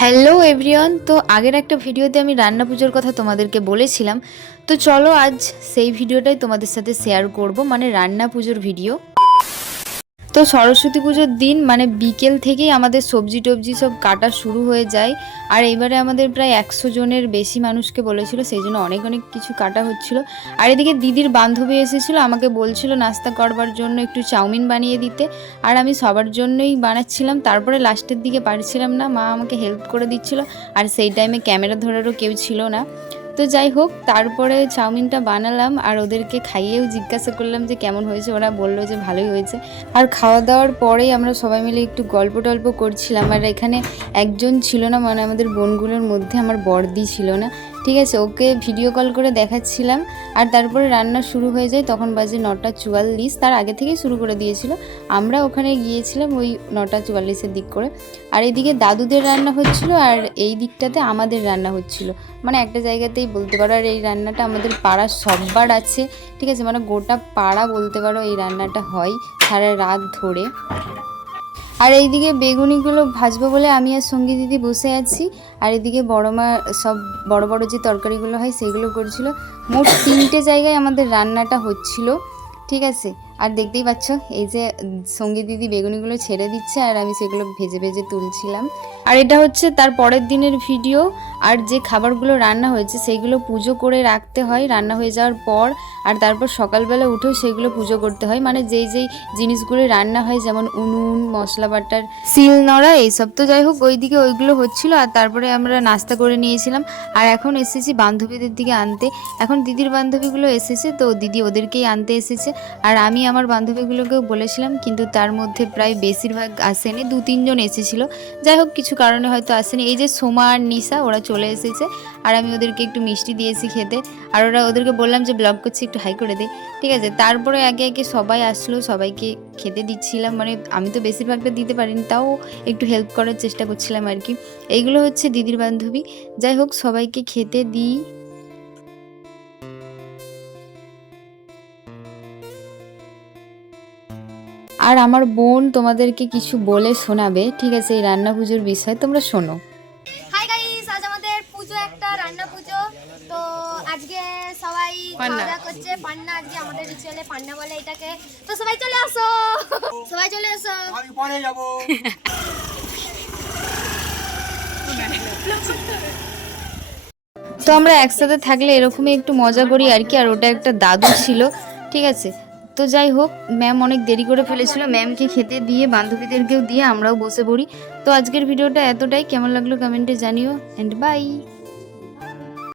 Hello everyone. তো আগের একটা ভিডিওতে আমি রান্না পুজোর কথা তোমাদেরকে বলেছিলাম। তো চলো আজ সেই ভিডিওটাই তোমাদের সাথে শেয়ার করব, মানে রান্না পুজোর ভিডিও। তো সরস্বতী পুজোর দিন মানে বিকেল থেকেই আমাদের সবজি টবজি সব কাটা শুরু হয়ে যায়। আর এবারে আমাদের প্রায় 100 জনের বেশি মানুষকে বলেছিল, সেই জন্য অনেক অনেক কিছু কাটা হচ্ছিল। আর এদিকে দিদির বান্ধবী এসেছিলো, আমাকে বলছিল নাস্তা করবার জন্য একটু চাউমিন বানিয়ে দিতে। আর আমি সবার জন্যই বানাচ্ছিলাম। তারপরে লাস্টের দিকে পারছিলাম না, মা আমাকে হেল্প করে দিচ্ছিল। আর সেই টাইমে ক্যামেরা ধরারও কেউ ছিল না। তো যাই হোক, তারপরে চাউমিনটা বানালাম আর ওদেরকে খাইয়েও জিজ্ঞাসা করলাম যে কেমন হয়েছে। ওরা বললো যে ভালোই হয়েছে। আর খাওয়া দাওয়ার পরেই আমরা সবাই মিলে একটু গল্প টল্প করছিলাম। আর এখানে একজন ছিল না, মানে আমাদের বোনগুলোর মধ্যে আমার বড়দি ছিল না, ঠিক আছে। ওকে ভিডিও কল করে দেখাচ্ছিলাম। আর তারপরে রান্না শুরু হয়ে যায়, তখন বাজে 9:44। তার আগে থেকেই শুরু করে দিয়েছিল। আমরা ওখানে গিয়েছিলাম ওই 9:44-এর দিক করে। আর এইদিকে দাদুদের রান্না হচ্ছিল আর এই দিকটাতে আমাদের রান্না হচ্ছিল, মানে একটা জায়গাতেই বলতে পারো। আর এই রান্নাটা আমাদের পাড়ার সববার আছে, ঠিক আছে, মানে গোটা পাড়া বলতে পারো এই রান্নাটা হয় সারা রাত ধরে। আর এইদিকে বেগুনিগুলো ভাজবো বলে আমি আর সঙ্গী দিদি বসে আছি। আর এদিকে বড় মা সব বড় বড় যে তরকারিগুলো হয় সেইগুলো করছিল। মোট 3টে জায়গায় আমাদের রান্নাটা হচ্ছিল, ঠিক আছে। আর দেখতেই পাচ্ছ এই যে সঙ্গী দিদি বেগুনিগুলো ছেড়ে দিচ্ছে আর আমি সেগুলো ভেজে ভেজে তুলছিলাম। আর এটা হচ্ছে তার পরের দিনের ভিডিও। আর যে খাবারগুলো রান্না হয়েছে সেইগুলো পুজো করে রাখতে হয় রান্না হয়ে যাওয়ার পর। আর তারপর সকালবেলা উঠেও সেগুলো পুজো করতে হয়, মানে যেই যেই জিনিসগুলো রান্না হয়, যেমন উনুন, মশলা বাটার, শিল নোড়া, এইসব। তো যাই হোক, ওইদিকে ওইগুলো হচ্ছিল। আর তারপরে আমরা নাস্তা করে নিয়েছিলাম। আর এখন এসেছি বান্ধবীদের দিকে আনতে। এখন দিদির বান্ধবীগুলো এসেছে, তো দিদি ওদেরকেই আনতে এসেছে। আর আমি আমার বান্ধবীগুলোকেও বলেছিলাম, কিন্তু তার মধ্যে প্রায় বেশিরভাগ আসেনি, 2-3 জন এসেছিলো। যাই হোক, কিছু কারণে হয়তো আসেনি। এই যে সোমা আর নিশা, ওরা চলে এসেছে। আর আমি ওদেরকে একটু মিষ্টি দিয়েছি খেতে। আর ওদেরকে বললাম যে ব্লগ করছি, একটু হাই করে দে, ঠিক আছে। তারপরে একে একে সবাই আসলো, সবাইকে খেতে দিচ্ছিলাম। মানে আমি তো বেশিরভাগটা দিতে পারিনি, তাও একটু হেল্প করার চেষ্টা করছিলাম আর কি। এইগুলো হচ্ছে দিদির বান্ধবী। যাই হোক, সবাইকে খেতে দিই। আর আমার বোন তোমাদেরকে কিছু বলে শোনাবে, ঠিক আছে, এই রান্না পুজোর বিষয়ে। তোমরা শোনো। হাই গাইস, আজ আমাদের পুজো, একটা রান্না পুজো। তো আজকে সবাই খাওয়া দাওয়া করছে পান্না। আজকে আমাদের রিচুয়ালে পান্না বলে এটাকে। তো সবাই চলে আসো, সবাই চলে আসো, আমি পরে যাব। তো আমরা একসাথে থাকলে এরকমই একটু মজা করি আর কি। আর ওটা একটা দাদু ছিল, ঠিক আছে। তো যাই হোক, ম্যাম অনেক দেরি করে ফেলেছিল। ম্যামকে খেতে দিয়ে বান্ধবীদেরকেও দিয়ে আমরাও বসে পড়ি। তো আজকের ভিডিওটা এতটাই। কেমন লাগলো কমেন্টে জানিও। And by.